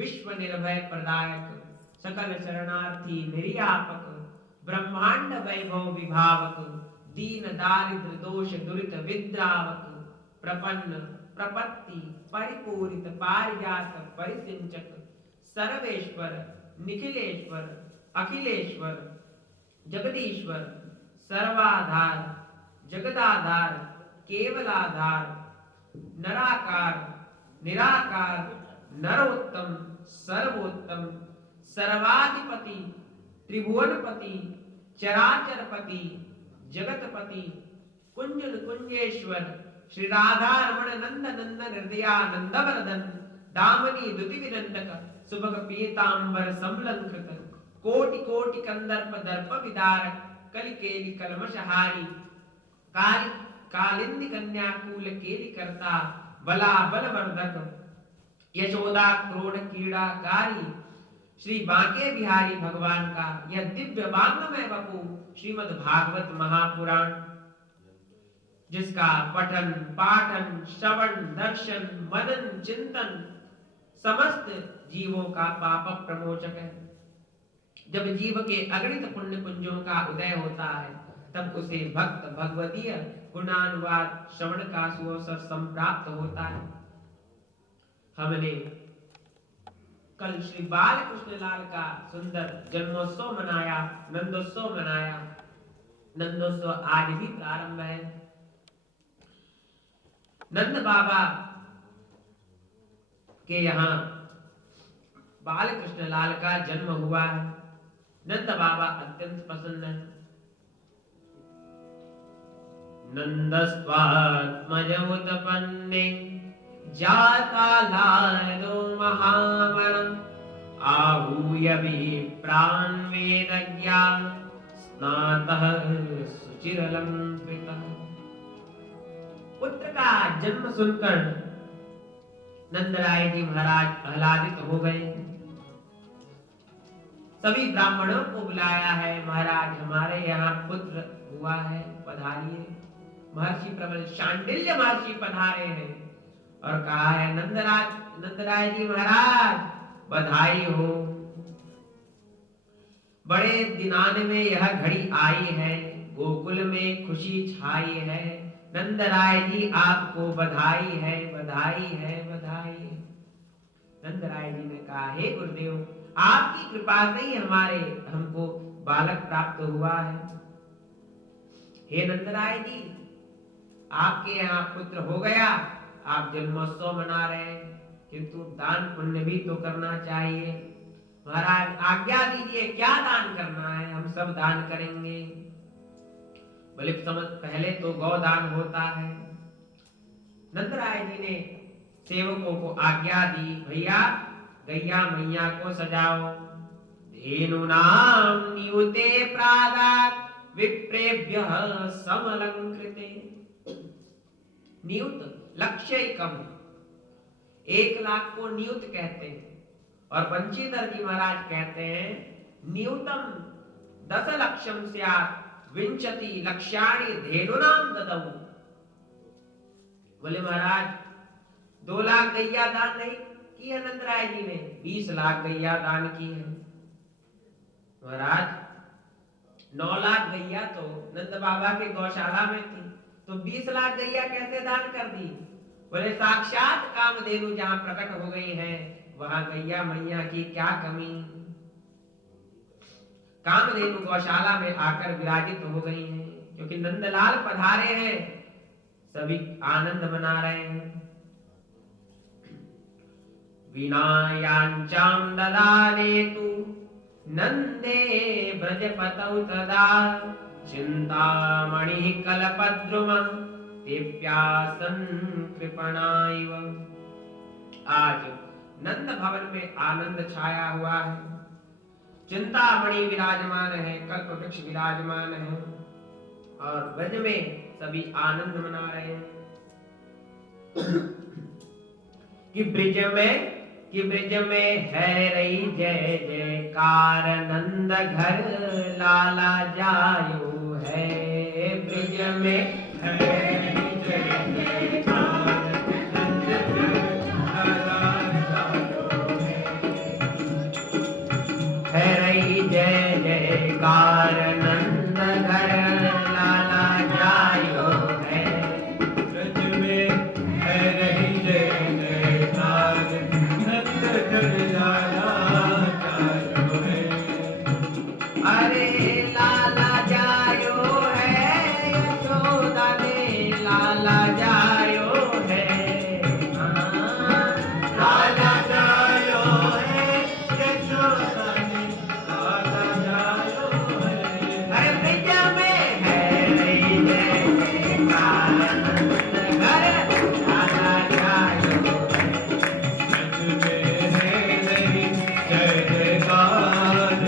विश्व निर्भय प्रदायक, सकल शरणार्थी निर्यापक, ब्रह्मांड वैभव विभावक, दीन दारिद्र दोष दुरित विद्रावक, प्रपन्न प्रपत्ति परिपूरित पारिजात परिसिंचक, सर्वेश्वर निखिलेश्वर अखिलेश्वर जगदीश्वर सर्वाधार जगदाधार केवलाधार नराकार निराकार नरोत्तम सर्वोत्तम सर्वाधिपति त्रिभुवनपति चराचरपति जगतपति कुंजन कुंजेश्वर श्री राधा रमण नंद नंदन हृदयानंद वर्धन दामनी दुति विनंदक सुभग पीतांबर समलंकृत कोटि कोटि कंदर्प दर्प विदारक कलिकेलि कलमशहारी काली कालिंदी कन्या कूल केलि करता बला बलवर्धक यशोदा क्रोध कीड़ाकारी श्री बांके बिहारी भगवान का यह दिव्य वाङ्मय वपु श्रीमद् भागवत महापुराण, जिसका पठन पाठन श्रवण दर्शन मनन चिंतन समस्त जीवों का पाप प्रमोचक है। जब जीव के अगणित पुण्य पुंजों का उदय होता है तब उसे भक्त भगवतीय गुणानुवाद श्रवण का सुअवसर संप्राप्त होता है। हमने कल श्री बाल कृष्ण लाल का सुंदर जन्मोत्सव मनाया, नंदोत्सव मनाया। नंदोत्सव आज भी प्रारंभ है। नंद बाबा के यहाँ बाल कृष्ण लाल का जन्म हुआ है। नंद बाबा अत्यंत प्रसन्न है। नंदस्वात्मजमुतपन्ने जाता लालो महावनं आहूय विप्रान् वेदज्ञा स्नातः सुचिरलंकृतः। पुत्र का जन्म सुनकर नंदराय जी महाराज आह्लादित हो गए। सभी ब्राह्मणों को बुलाया है, महाराज हमारे यहाँ पुत्र हुआ है, पधारिए। महर्षि प्रबल शांडिल्य महर्षि पधारे हैं और कहा है नंदराय जी महाराज बधाई हो। बड़े दिनान में यह घड़ी आई है, गोकुल में खुशी छाई है। नंदराय जी आपको बधाई है, बधाई है, बधाई है। नंदराय जी ने कहा हे गुरुदेव आपकी कृपा से ही हमको बालक प्राप्त हुआ है। हे नंदराय जी आपके यहाँ पुत्र हो गया, आप जन्मोत्सव मना रहे हैं, किंतु दान पुण्य भी तो करना चाहिए। महाराज आज्ञा दीजिए क्या दान करना है, हम सब दान करेंगे। बोले पहले तो गौदान होता है। नंदराय जी ने सेवकों को आज्ञा दी, भैया गैया मैया को सजाओ। धेनुनाम नियुते प्रादात् विप्रेभ्यः समलंकृते। नियुत लक्ष्यैकम 1 लाख को नियुत कहते हैं और बंशीधर जी महाराज कहते हैं नियुतम 10 लक्षम स्यात् विंशति लक्ष्याणि धेनुनाम ददौ। बोले महाराज 2 लाख गैया दान नहीं की है नंदराय जी ने, 20 लाख गैया दान की है। महाराज 9 लाख गैया तो नंद बाबा के गौशाला में थी, तो 20 लाख गैया कैसे दान कर दी? बोले साक्षात कामधेनु जहां प्रकट हो गई है वहां गैया मैया की क्या कमी। कामधेनु गौशाला में आकर विराजित हो गई हैं, क्योंकि नंदलाल पधारे हैं, सभी आनंद मना रहे हैं। विनायांचाम ददाने तु नंदे ब्रजपतौ तदा चिंतामणि कल्पद्रुम दिव्यासन कृपणाइव। आज नंद भवन में आनंद छाया हुआ है। चिंतामणि विराजमान है, कल्प वृक्ष विराजमान है और ब्रज में सभी आनंद मना रहे हैं। कि ब्रज में है रही जय जयकार, नंद घर लाला जायो है। ब्रज में है रही जय जयकार, नंद घर लाला जायो है। घर लाला जायो है। अरे लाला जायो है, यशोदा ने लाला जायो है। लाला जायो है, यशोदा ने लाला जायो है। अरे ब्रिज में है रे जयकार, घर लाला जायो है। सच में है नहीं जय जयकार,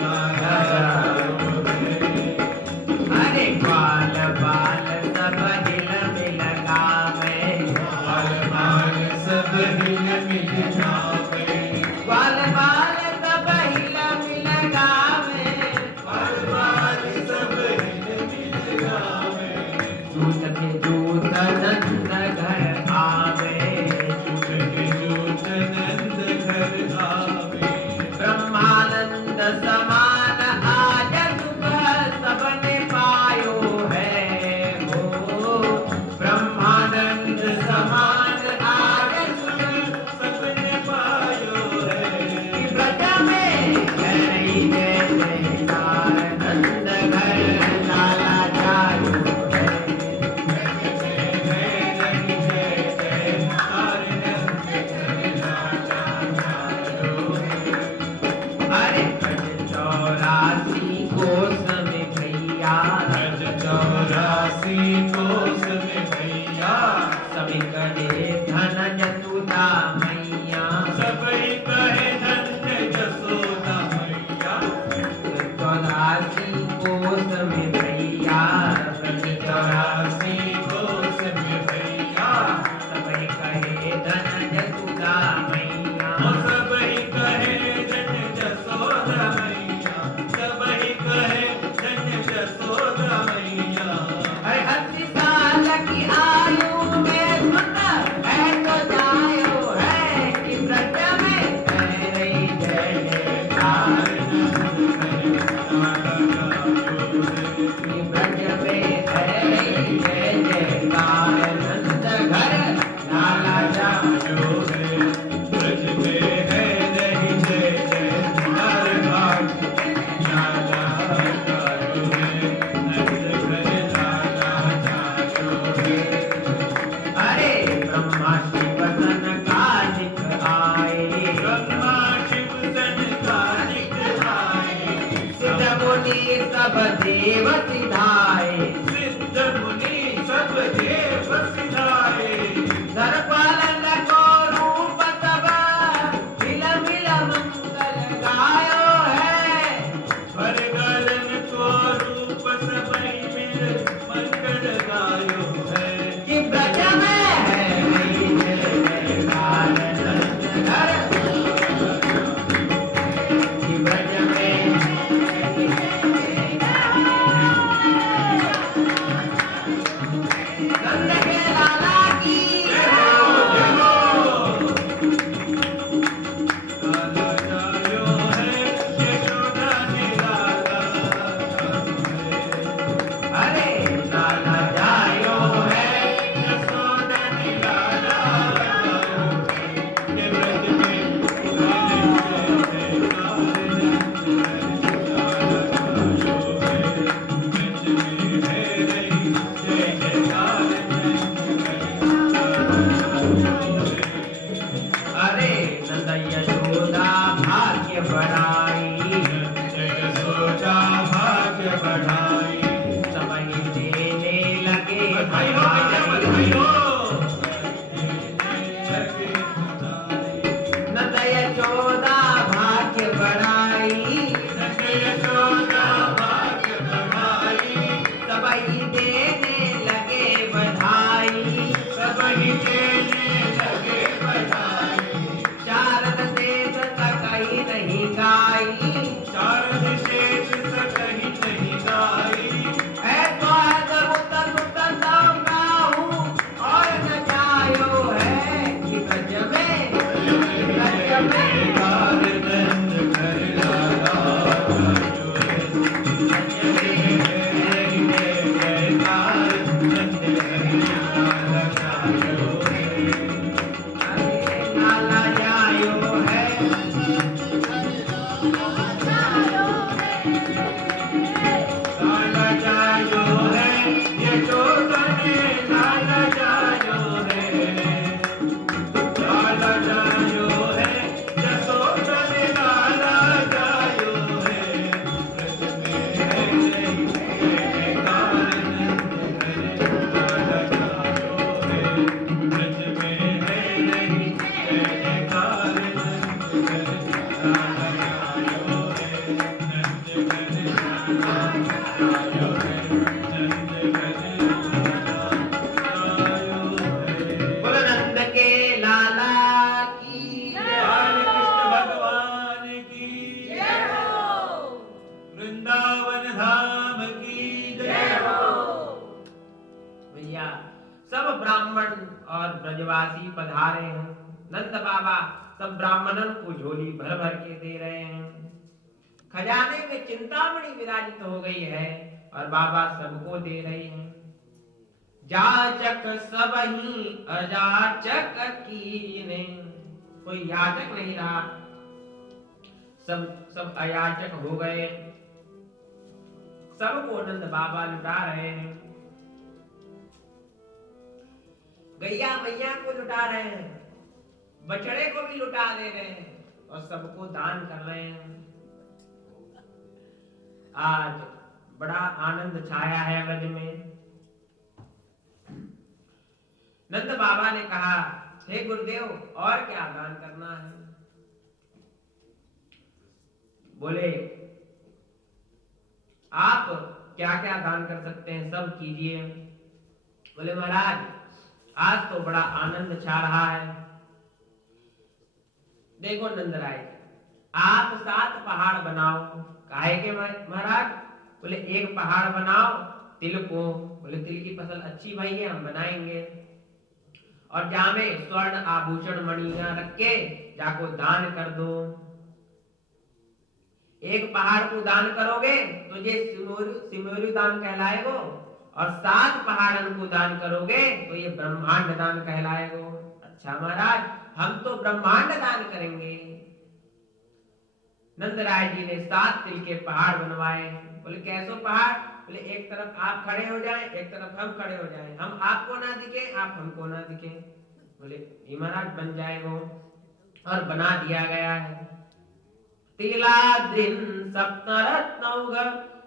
लाला जायो है। अरे बाल बाल सब हिल मिल गावे, बाल बाल सब हिल मिल जावे, बाल बाल सब हिल मिल गावे। बाल बाल सब हिल मिल जावे। जूझत जूझ नंद घर आवे, जूझ नंद घर आवे। ब्रह्मानंद समान आज सुख सबने पायो है हो। ब्रह्मानंद समान आज सुख सबने पायो है। कि ब्रज में है जय जयकार, नंद घर लाला जायो है। अरे ब्रज 84 कोस में भैया, सभी करे धन जसुदा मैया। 84 कोस में भैया, सभी 84 सभी कहे धन जसुदा मैया। अरे 80 साल की आयु में सुन है तो जायो है, कि ब्रज में है रही जय जयकार, कि ब्रज में है रही जय जयकार, नंद घर लाला जायो है। अरे ब्रह्मा शिव सनकादिक आए, सिद्ध मुनि सब देव सिधाए। धर पालन को रूप सब मिल मिल मंगल गायो है। कि ब्रज में है रही जय जयकार, नंद घर, कि ब्रज में नंद के लाला की अरे लाला जायो है। अरे नंद यशोदा भाग्य बढ़ाई, सबही देने लगे बधाई। नंद यशोदा भाग्य बढ़ाई, सबही देने लगे बधाई। चारण देश सकही नहीं गाई, है तो है उतर उतर दाम गाऊं और न जायो है, कि ब्रज में लाला बाबा सब ब्राह्मणों को झोली भर भर के दे रहे हैं। खजाने में चिंतामणि विराजित हो गई है और बाबा सबको दे रहे हैं। जाचक सबही अजाचक कीने, कोई याचक नहीं रहा, सब अयाचक हो गए। सबको नंद बाबा लुटा रहे हैं। गैया मैया को लुटा रहे हैं, बछड़े को भी लुटा दे रहे हैं और सबको दान कर रहे हैं। आज बड़ा आनंद छाया है ब्रज में। नंद बाबा ने कहा, हे गुरुदेव और क्या दान करना है? बोले, आप क्या क्या दान कर सकते हैं सब कीजिए। बोले महाराज आज तो बड़ा आनंद छा रहा है। देखो नंदराय, आप 7 पहाड़ बनाओ। काहे के महाराज? बोले एक पहाड़ बनाओ तिल को। बोले तिल की फसल अच्छी भाई है, हम बनाएंगे। और जामे स्वर्ण आभूषण मणियां रख के जाको दान कर दो। एक पहाड़ को दान करोगे तो ये सिमोरी दान कहलाएगो, और 7 पहाड़न को दान करोगे तो ये ब्रह्मांड दान कहलाएगो। अच्छा महाराज हम तो ब्रह्मांड दान करेंगे। नंदराय जी ने 7 तिल के पहाड़ बनवाए। बोले कैसो पहाड़? बोले एक तरफ आप खड़े हो जाएं, एक तरफ हम खड़े हो जाएं, हम आपको ना दिखे, आप हमको ना दिखे। बोले ये महाराज बन जाएगो, और बना दिया गया है। तिलाद्रिन सप्तरत्नौघ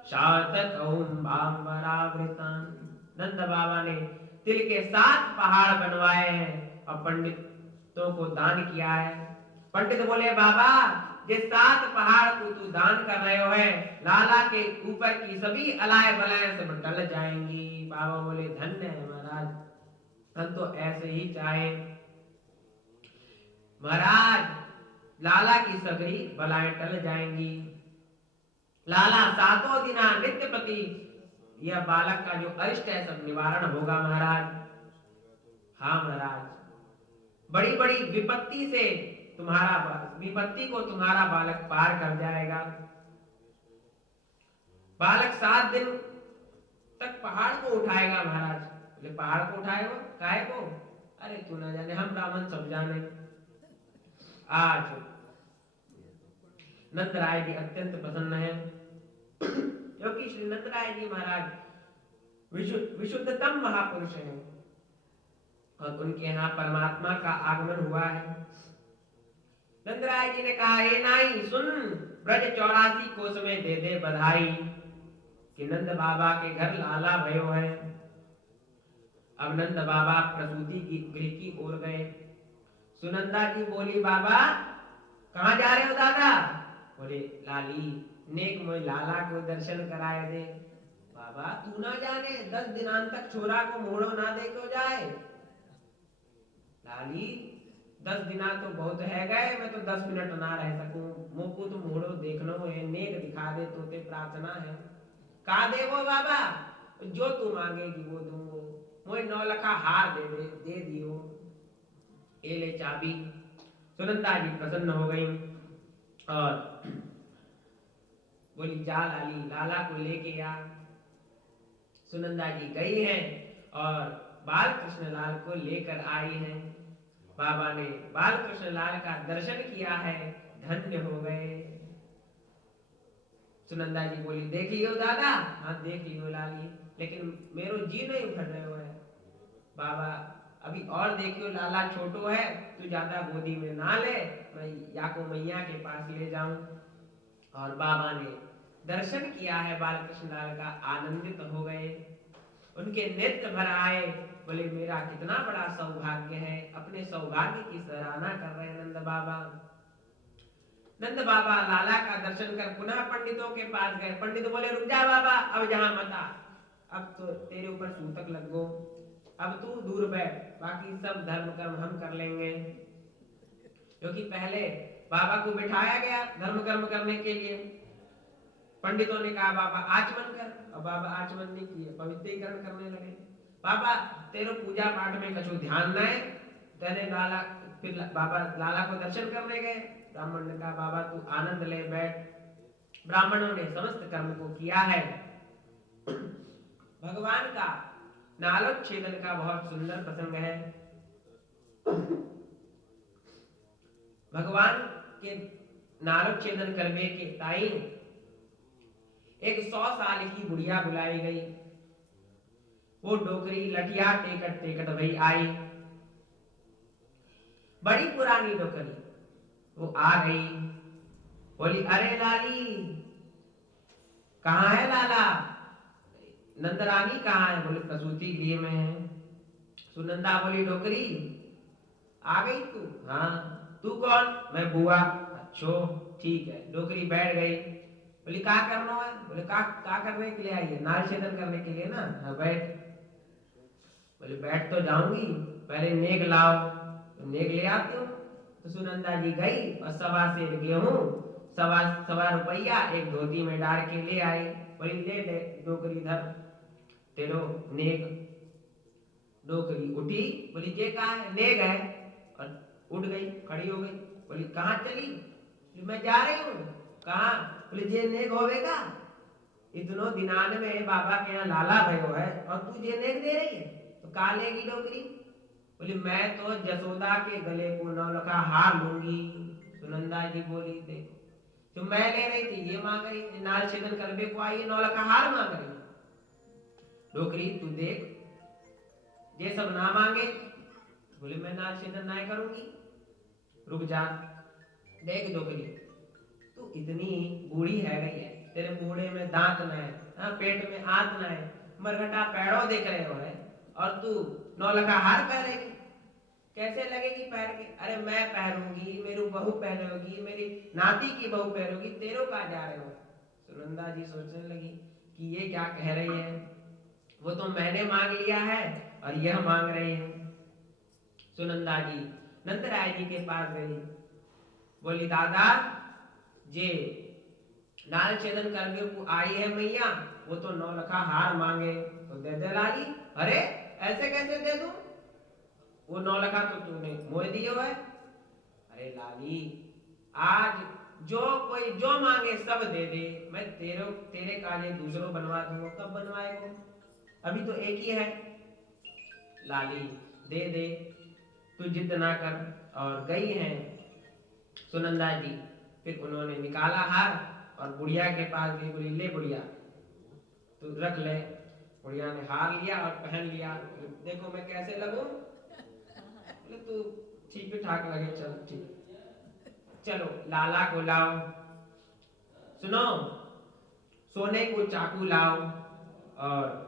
शातकौंभाम्बरावृतान्। नंद बाबा ने तिल के 7 पहाड़ बनवाए हैं और पंडितों को दान किया है। पंडित बोले बाबा ये 7 पहाड़ को तू दान कर रहे हो है, लाला के ऊपर की सभी अलाय बलाएं सब टल जाएंगी। बाबा बोले धन्य है महाराज, हम तो ऐसे ही चाहे। महाराज लाला की सगरी बलाएं टल जाएंगी। लाला 7 दिना नित्यपति, यह बालक का जो अरिष्ट है सब निवारण होगा महाराज। हाँ महाराज, बड़ी बड़ी विपत्ति से विपत्ति को तुम्हारा बालक पार कर जाएगा। बालक 7 दिन तक पहाड़ को उठाएगा महाराज। बोले पहाड़ को उठाएगा काहे को? अरे तू ना जाने, हम ब्राह्मण सब जाने। आज नंदराय जी अत्यंत प्रसन्न है, क्योंकि श्री नंदराय जी महाराज विशुद्धतम महापुरुष हैं और उनके यहाँ परमात्मा का आगमन हुआ है। नंदराय जी ने कहा, हे नाई सुन, ब्रज 84 कोस में दे दे बधाई कि नंद बाबा के घर लाला भयो है। अब नंद बाबा प्रसूति की गृह की ओर गए। सुनंदा जी बोली, बाबा कहाँ जा रहे हो दादा? बोले लाली नेक मोय लाला को दर्शन कराए दे। बाबा तू ना जाने 10 दिनांत तक छोरा को मोड़ो ना दे क्यों जाए? लाली 10 दिना तो बहुत है गए, मैं तो 10 मिनट ना रह सकूं। मोको तो मोड़ो देखनो है, नेक दिखा दे तो ते प्रार्थना है। का देवो बाबा? जो तू मांगेगी वो दूंगो। मोए 9 लखा हार दे दियो। ए ले चाबी। सुनंदा जी प्रसन्न हो गई और बोली जा लाली लाला को लेके आ। सुनंदा जी गई हैं और बाल कृष्ण लाल को लेकर आई हैं। बाबा ने बाल कृष्ण लाल का दर्शन किया है, धन्य हो गए। सुनंदा जी बोली देख लियो दादा? हाँ देख लियो लाली, लेकिन मेरो जी नहीं उभर रहे हो है। बाबा अभी और देखियो, लाला छोटो है, तू ज्यादा गोदी में ना ले, मैं याको मैया के पास ले जाऊं। और बाबा ने दर्शन किया है बाल कृष्ण लाल का, आनंदित हो गए, उनके नेत्र भर आए। बोले मेरा कितना बड़ा सौभाग्य है। अपने सौभाग्य की सराहना कर रहे नंद बाबा। नंद बाबा लाला का दर्शन कर पुनः पंडितों के पास गए। पंडित बोले रुक जा बाबा, अब जहां मत आ, अब तो तेरे ऊपर सूतक लग गो, अब तू दूर बैठ, बाकी सब धर्म कर्म हम कर लेंगे। क्योंकि पहले बाबा को बिठाया गया धर्म कर्म करने के लिए। पंडितों ने कहा बाबा आचमन कर, और बाबा आचमन नहीं किए, पवित्रीकरण करने लगे। बाबा तेरे पूजा पाठ में कछु ध्यान न है, तेरे लाला फिर बाबा लाला को दर्शन करने गए। ब्राह्मण ने कहा बाबा तू आनंद ले बैठ। ब्राह्मणों ने समस्त कर्म को किया है। भगवान का नालोच्छेदन का बहुत सुंदर प्रसंग है। भगवान के नालोच्छेदन करने के टाइम एक 100 साल की बुढ़िया बुलाई गई। वो डोकरी लठिया टेकट टेकट वही आई, बड़ी पुरानी डोकरी। वो आ गई, बोली अरे लाली कहाँ है लाला? नंदरानी कहाँ है? बोले प्रसूति गृह में है। सुनंदा बोली डोकरी आ गई तू? हाँ। तू कौन? मैं बुआ। अच्छो ठीक है। डोकरी बैठ गई। बोली क्या करना है? बोले क्या करने के लिए आई है? नाल छेदन करने के लिए ना। हाँ बैठ। बोले बैठ तो जाऊंगी, पहले नेग लाओ। तो नेग ले आती हूँ। तो सुनंदा जी गई और 1.25 सेर गेहूं, 1.25 रुपया एक धोती में डाल के ले आई। बोली ले ले डोकरी धर तेरो नेग। डोकरी उठी, बोली जे कहा है? नेग है। और उठ गई, खड़ी हो गई। बोली कहाँ चली? मैं जा रही हूँ। कहाँ? बोले जे नेग होवेगा। इतनो दिनान में बाबा के यहाँ लाला भयो है और तू जे नेग दे रही है, तो कहाँ लेगी डोकरी? बोली मैं तो जसोदा के गले को 9 लखा हार लूंगी। सुनंदा जी बोली देख तो मैं ले रही थी, ये मांग रही, नाल छेदन करने को आई 9 लखा हार मांग रही। डोकरी तू देख ये सब ना मांगे। बोले मैं नाल छेदन ना करूंगी। रुक जा, देख डोकरी तू इतनी बूढ़ी है गई है, तेरे मुंह में दांत न है, पेट में आंत न है, मरघटा पैरों देख रहे हो है, और तू 9 लखा हार पहनेगी, कैसे लगेगी पैर के? अरे मैं पहनूंगी, मेरी बहू पहनेगी, मेरी नाती की बहू पहनेगी, तेरो कहा जा रहे हो? सुनंदा जी सोचने लगी कि ये क्या कह रही है, वो तो मैंने मांग लिया है और यह मांग रहे हैं। सुनंदा जी नंदराय जी के पास गई, बोली दादा जे नाल छेदन करने को आई है मैया, वो तो 9 लखा हार मांगे, तो दे दे लाली। अरे ऐसे कैसे दे दूं? वो 9 लखा तो तूने मोह दिए है। अरे लाली आज जो कोई जो मांगे सब दे दे, मैं तेरे काले दूसरों बनवा दूंगा। कब बनवाएगा? अभी तो एक ही है। लाली दे दे, तू जिद ना कर। और गई हैं सुनंदा जी। फिर उन्होंने निकाला हार और बुढ़िया के पास गई, बोली ले बुढ़िया तू रख ले। बुढ़िया ने हार लिया और पहन लिया। देखो मैं कैसे लगूं? बोले तू ठीक ठाक लगे, चल ठीक। चलो लाला को लाओ, सुनो सोने को चाकू लाओ और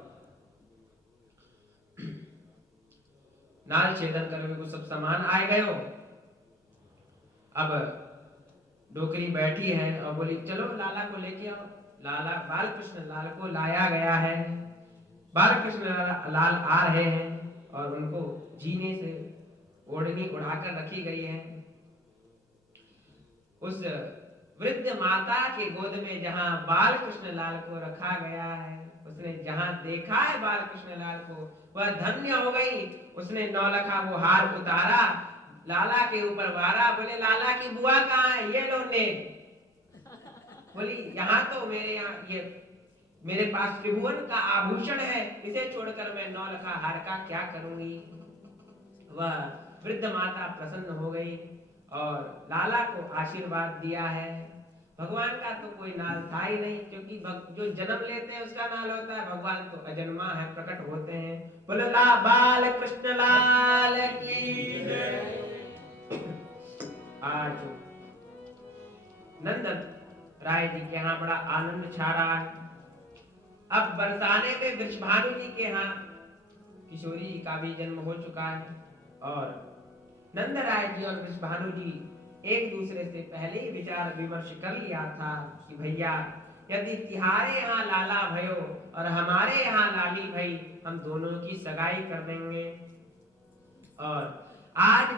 नाल छेदन करने को सब सामान आ गए हो। अब डोकरी बैठी है और बोली चलो लाला को लेके आओ। लाला बाल कृष्ण लाल को लाया गया है। बाल कृष्ण लाल आ रहे हैं और उनको जीने से ओढ़नी उड़ाकर रखी गई है। उस वृद्ध माता के गोद में जहां बाल कृष्ण लाल को रखा गया है, उसने जहां देखा है बाल कृष्ण लाल को, वह धन्य हो गई। उसने 9 लखा वो हार उतारा, लाला के ऊपर वारा। बोले लाला की बुआ कहाँ है? ये लो ने। बोली यहाँ तो ये मेरे पास त्रिभुवन का आभूषण है, इसे छोड़कर मैं 9 लखा हार का क्या करूंगी? वह वृद्ध माता प्रसन्न हो गई और लाला को आशीर्वाद दिया है। भगवान का तो कोई नाल था ही नहीं, क्योंकि जो जन्म लेते हैं उसका नाल होता है। भगवान तो अजन्मा है, प्रकट होते हैं। बोलो ला बाल कृष्ण लाल की जय। आज नंद राय जी के यहाँ बड़ा आनंद छा रहा है। अब बरसाने में वृषभानु जी के यहाँ किशोरी जी का भी जन्म हो चुका है और नंद राय जी और वृषभानु जी एक दूसरे से पहले ही विचार विमर्श कर लिया था कि भैया यदि तिहारे यहाँ लाला भयो और हमारे यहाँ लाली भई, हम दोनों की सगाई कर देंगे। और आज